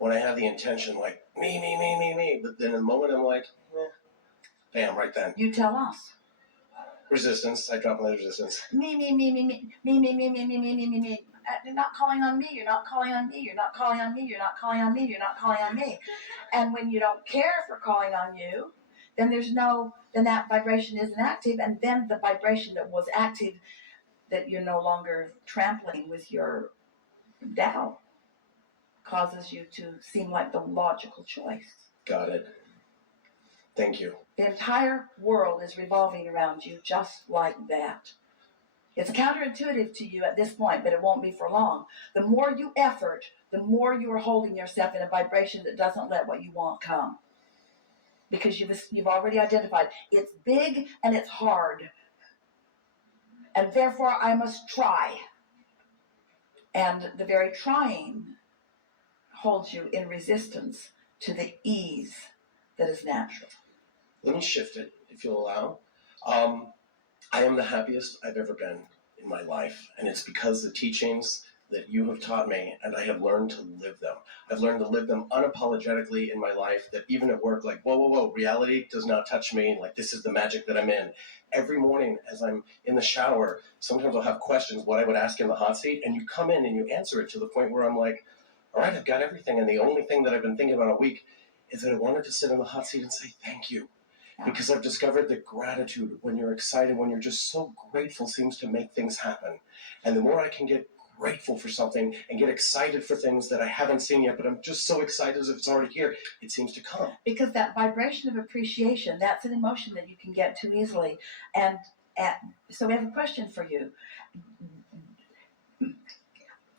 when I have the intention, like, me, but then in the moment I'm like, bam, right then. You tell us. Resistance. I drop my resistance. Me. You're not calling on me. You're not calling on me. You're not calling on me. You're not calling on me. You're not calling on me. And when you don't care for calling on you, then then that vibration isn't active, and then the vibration that was active, that you're no longer trampling with your doubt, causes you to seem like the logical choice. Got it. Thank you. The entire world is revolving around you just like that. It's counterintuitive to you at this point, but it won't be for long. The more you effort, the more you are holding yourself in a vibration that doesn't let what you want come. Because you've already identified it's big and it's hard. And therefore I must try. And the very trying holds you in resistance to the ease that is natural. Let me shift it, if you'll allow. I am the happiest I've ever been in my life, and it's because the teachings that you have taught me, and I have learned to live them. I've learned to live them unapologetically in my life, that even at work, like, whoa, reality does not touch me, like, this is the magic that I'm in. Every morning as I'm in the shower, sometimes I'll have questions, what I would ask in the hot seat, and you come in and you answer it to the point where I'm like, all right, I've got everything, and the only thing that I've been thinking about all week is that I wanted to sit in the hot seat and say thank you. Because I've discovered that gratitude, when you're excited, when you're just so grateful, seems to make things happen. And the more I can get grateful for something and get excited for things that I haven't seen yet, but I'm just so excited as if it's already here, it seems to come. Because that vibration of appreciation, that's an emotion that you can get too easily. And so we have a question for you.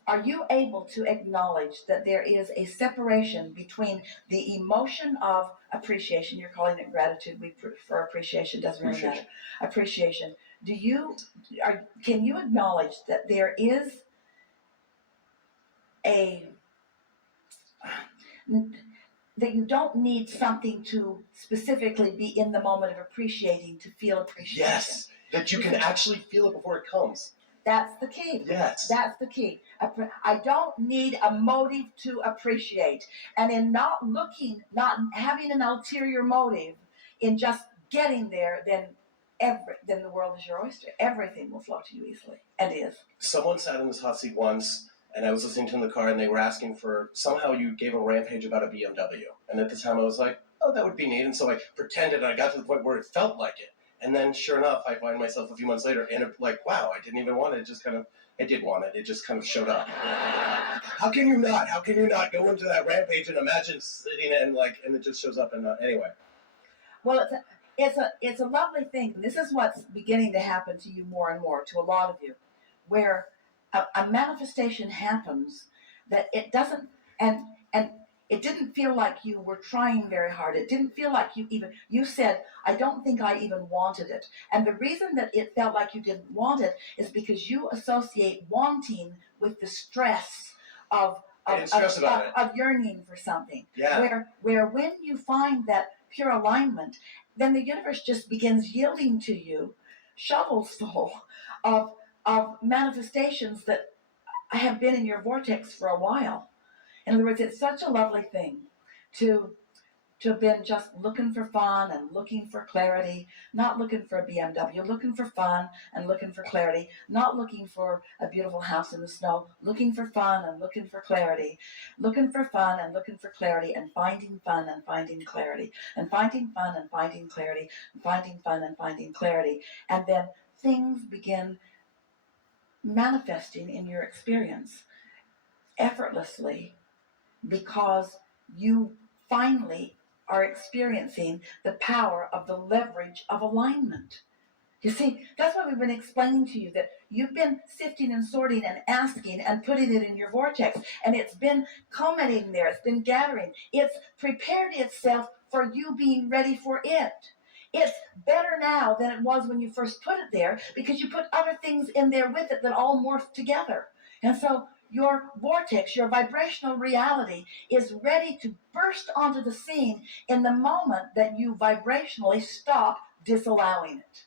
Are you able to acknowledge that there is a separation between the emotion of appreciation? You're calling it gratitude. We prefer appreciation. Doesn't really matter. Appreciation. Can you acknowledge that there is that you don't need something to specifically be in the moment of appreciating to feel appreciation? Yes, that you can actually feel it before it comes. That's the key. Yes. That's the key. I don't need a motive to appreciate. And in not having an ulterior motive, in just getting there, then the world is your oyster. Everything will flow to you easily, and is. Someone sat in this hot seat once, and I was listening to them in the car, and they were asking for, somehow you gave a rampage about a BMW. And at the time I was like, oh, that would be neat. And so I pretended, and I got to the point where it felt like it. And then, sure enough, I find myself a few months later, and like, wow, I didn't even want it. It just kind of, I did want it. It just kind of showed up. How can you not? How can you not go into that rampage and imagine sitting and it just shows up and anyway? Well, it's a lovely thing. This is what's beginning to happen to you more and more, to a lot of you, where a manifestation happens that it doesn't, and it didn't feel like you were trying very hard. It didn't feel like you said, I don't think I even wanted it. And the reason that it felt like you didn't want it is because you associate wanting with the stress of yearning for something. Yeah. Where when you find that pure alignment, then the universe just begins yielding to you shovels full of manifestations that have been in your vortex for a while. In other words, it's such a lovely thing to have been just looking for fun and looking for clarity, not looking for a BMW, looking for fun and looking for clarity, not looking for a beautiful house in the snow, looking for fun and looking for clarity, looking for fun and looking for clarity, and finding fun and finding clarity, and finding fun and finding clarity, and finding fun and finding clarity. And then things begin manifesting in your experience effortlessly, because you finally are experiencing the power of the leverage of alignment. You see, that's what we've been explaining to you, that you've been sifting and sorting and asking and putting it in your vortex, and it's been culminating there, it's been gathering. It's prepared itself for you being ready for it. It's better now than it was when you first put it there, because you put other things in there with it that all morphed together. And so your vortex, your vibrational reality, is ready to burst onto the scene in the moment that you vibrationally stop disallowing it.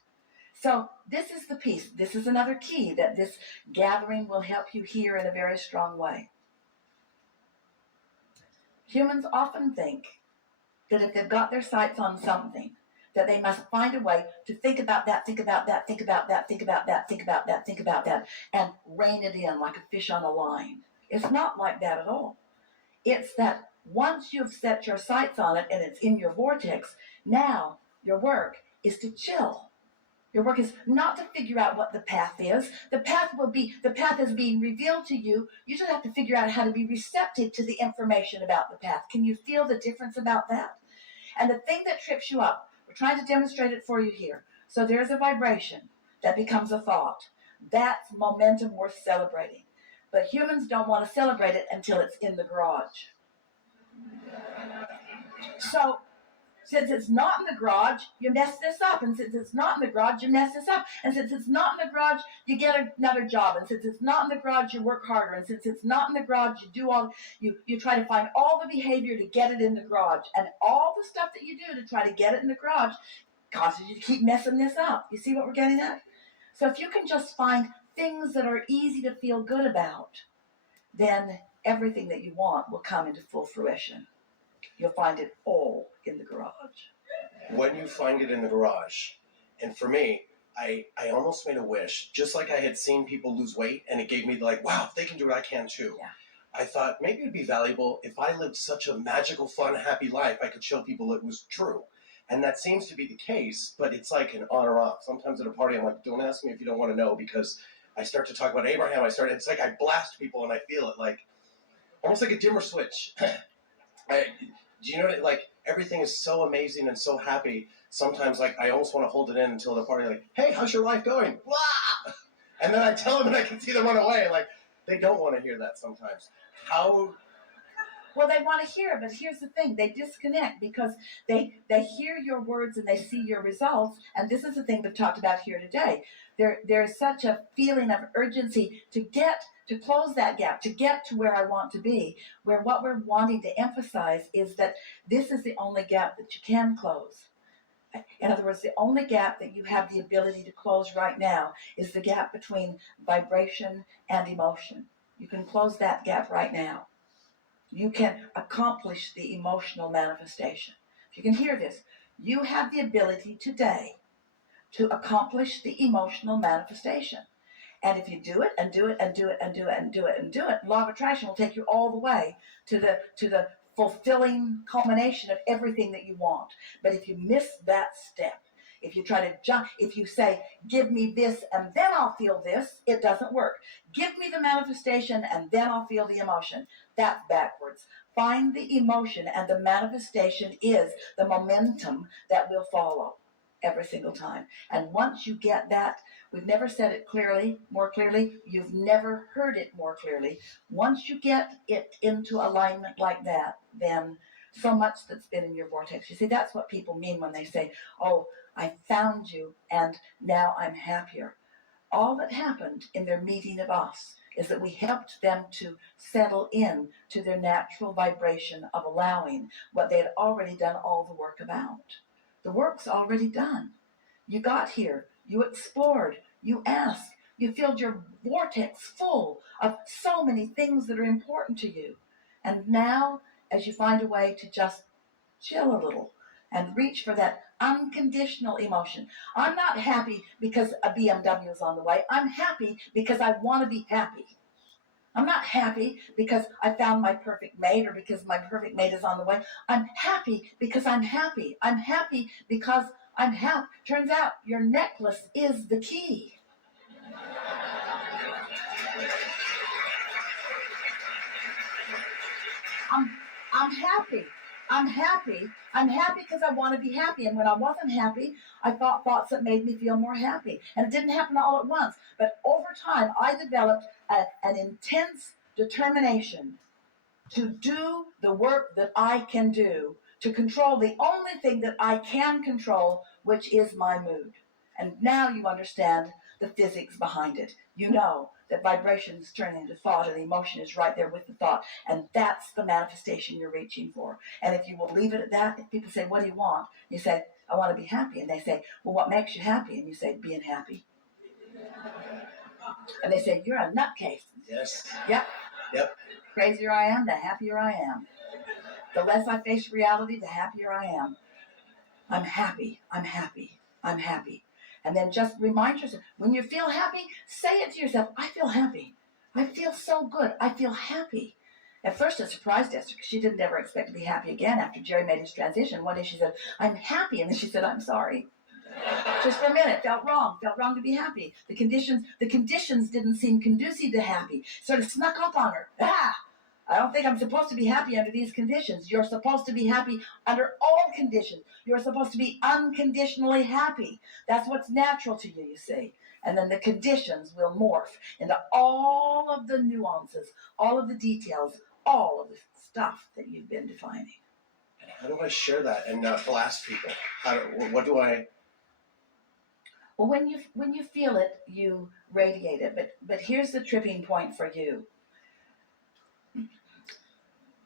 So this is the piece. This is another key that this gathering will help you hear in a very strong way. Humans often think that if they've got their sights on something, that they must find a way to think about that, think about that, think about that, think about that, think about that, think about that, and rein it in like a fish on a line. It's not like that at all. It's that once you've set your sights on it and it's in your vortex, now your work is to chill. Your work is not to figure out what the path is. The path is being revealed to you. You just have to figure out how to be receptive to the information about the path. Can you feel the difference about that? And the thing that trips you up, we're trying to demonstrate it for you here. So there's a vibration that becomes a thought. That's momentum worth celebrating. But humans don't want to celebrate it until it's in the garage. So since it's not in the garage, you mess this up. And since it's not in the garage, you mess this up. And since it's not in the garage, you get another job. And since it's not in the garage, you work harder. And since it's not in the garage, you try to find all the behavior to get it in the garage. And all the stuff that you do to try to get it in the garage causes you to keep messing this up. You see what we're getting at? So if you can just find things that are easy to feel good about, then everything that you want will come into full fruition. You'll find it all in the garage. When you find it in the garage, and for me, I almost made a wish, just like I had seen people lose weight, and it gave me like, wow, if they can do it, I can too. Yeah. I thought maybe it'd be valuable if I lived such a magical, fun, happy life, I could show people it was true. And that seems to be the case, but it's like an on or off. Sometimes at a party, I'm like, don't ask me if you don't want to know, because I start to talk about Abraham. It's like I blast people and I feel it like, almost like a dimmer switch. Do you know that, like, everything is so amazing and so happy, sometimes, like, I almost want to hold it in until the party, like, hey, how's your life going? Blah! And then I tell them and I can see them run away. Like, they don't want to hear that sometimes. How? Well, they want to hear, but here's the thing. They disconnect because they hear your words and they see your results. And this is the thing we've talked about here today. There's such a feeling of urgency to close that gap, to get to where I want to be, where what we're wanting to emphasize is that this is the only gap that you can close. In other words, the only gap that you have the ability to close right now is the gap between vibration and emotion. You can close that gap right now. You can accomplish the emotional manifestation. If you can hear this, you have the ability today to accomplish the emotional manifestation. And if you do it and do it and do it and do it and do it and do it, law of attraction will take you all the way to the fulfilling culmination of everything that you want. But if you miss that step, if you try to jump, if you say, give me this and then I'll feel this, it doesn't work. Give me the manifestation and then I'll feel the emotion. That's backwards. Find the emotion, and the manifestation is the momentum that will follow every single time. And once you get that, we've never said it more clearly, you've never heard it more clearly. Once you get it into alignment like that, then so much that's been in your vortex. You see, that's what people mean when they say, oh, I found you and now I'm happier. All that happened in their meeting of us is that we helped them to settle in to their natural vibration of allowing what they had already done all the work about. The work's already done. You got here, you explored, you asked, you filled your vortex full of so many things that are important to you. And now, as you find a way to just chill a little and reach for that unconditional emotion. I'm not happy because a BMW is on the way. I'm happy because I want to be happy. I'm not happy because I found my perfect mate or because my perfect mate is on the way. I'm happy because I'm happy. I'm happy because I'm happy. Turns out your necklace is the key. I'm happy. I'm happy. I'm happy because I want to be happy. And when I wasn't happy, I thought thoughts that made me feel more happy. And it didn't happen all at once. But over time, I developed an intense determination to do the work that I can do, to control the only thing that I can control, which is my mood. And now you understand the physics behind it. You know that vibrations turn into thought and emotion is right there with the thought. And that's the manifestation you're reaching for. And if you will leave it at that, if people say, what do you want? You say, I want to be happy. And they say, well, what makes you happy? And you say, being happy. And they say, you're a nutcase. Yes. Yep. Yep. Crazier I am, the happier I am. The less I face reality, the happier I am. I'm happy. I'm happy. I'm happy. And then just remind yourself, when you feel happy, say it to yourself, I feel happy. I feel so good. I feel happy. At first it surprised Esther because she didn't ever expect to be happy again after Jerry made his transition. One day she said, I'm happy. And then she said, I'm sorry. Just for a minute, felt wrong to be happy. The conditions didn't seem conducive to happy. Sort of snuck up on her. I don't think I'm supposed to be happy under these conditions. You're supposed to be happy under all conditions. You're supposed to be unconditionally happy. That's what's natural to you, you see. And then the conditions will morph into all of the nuances, all of the details, all of the stuff that you've been defining. And how do I share that and not blast people? What do I? Well, when you feel it, you radiate it. But here's the tripping point for you.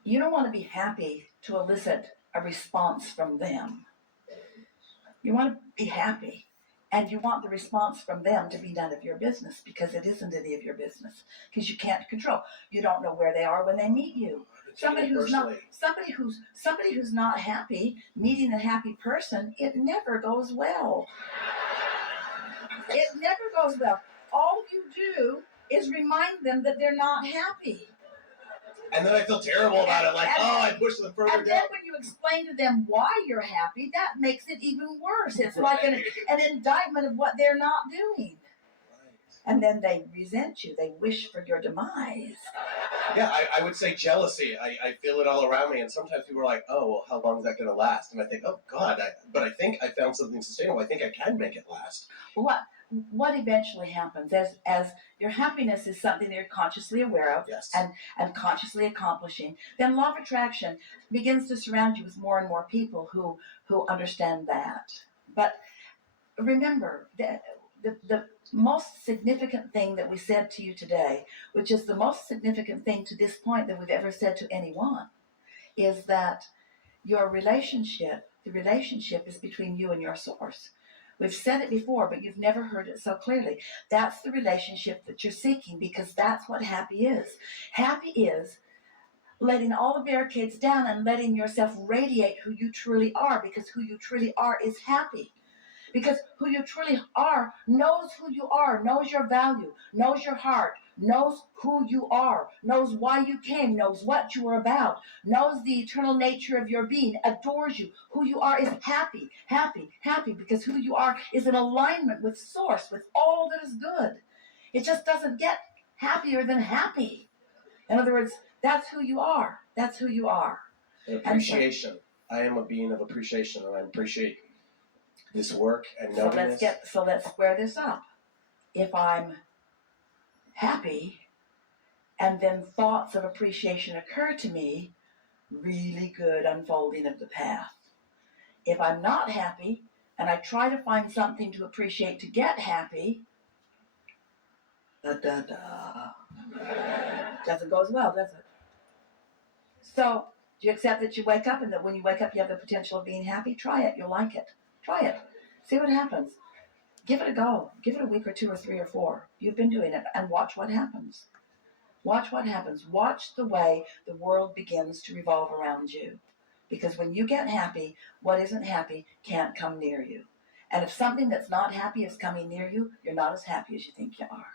You don't want to be happy to elicit a response from them. You want to be happy, and you want the response from them to be none of your business, because it isn't any of your business, because you can't control. You don't know where they are when they meet you. Somebody who's not happy meeting a happy person, it never goes well. It never goes well. All you do is remind them that they're not happy. And then I feel terrible about it, like, I pushed them further down. And then when you explain to them why you're happy, that makes it even worse. It's like an indictment of what they're not doing. Right. And then they resent you. They wish for your demise. Yeah, I would say jealousy. I feel it all around me. And sometimes people are like, oh, well, how long is that going to last? And I think, oh, God, but I think I found something sustainable. I think I can make it last. What eventually happens as your happiness is something that you're consciously aware of, yes, and consciously accomplishing, then law of attraction begins to surround you with more and more people who understand that. But remember that the most significant thing that we said to you today, which is the most significant thing to this point that we've ever said to anyone, is that the relationship is between you and your source. We've said it before, but you've never heard it so clearly. That's the relationship that you're seeking, because that's what happy is. Happy is letting all the barricades down and letting yourself radiate who you truly are, because who you truly are is happy. Because who you truly are knows who you are, knows your value, knows your heart, knows who you are, knows why you came, knows what you are about, knows the eternal nature of your being, adores you. Who you are is happy, happy, happy, because who you are is in alignment with Source, with all that is good. It just doesn't get happier than happy. In other words, that's who you are. That's who you are. Appreciation. I am a being of appreciation, and I appreciate this work and knowing so let's square this up. If I'm happy and then thoughts of appreciation occur to me, really good unfolding of the path. If I'm not happy and I try to find something to appreciate to get happy, doesn't go as well, does it? So do you accept that you wake up, and that when you wake up you have the potential of being happy? Try it. You'll like it. Try it. See what happens. Give it a go. Give it a week or 2 or 3 or 4. You've been doing it, and watch what happens. Watch what happens. Watch the way the world begins to revolve around you. Because when you get happy, what isn't happy can't come near you. And if something that's not happy is coming near you, you're not as happy as you think you are.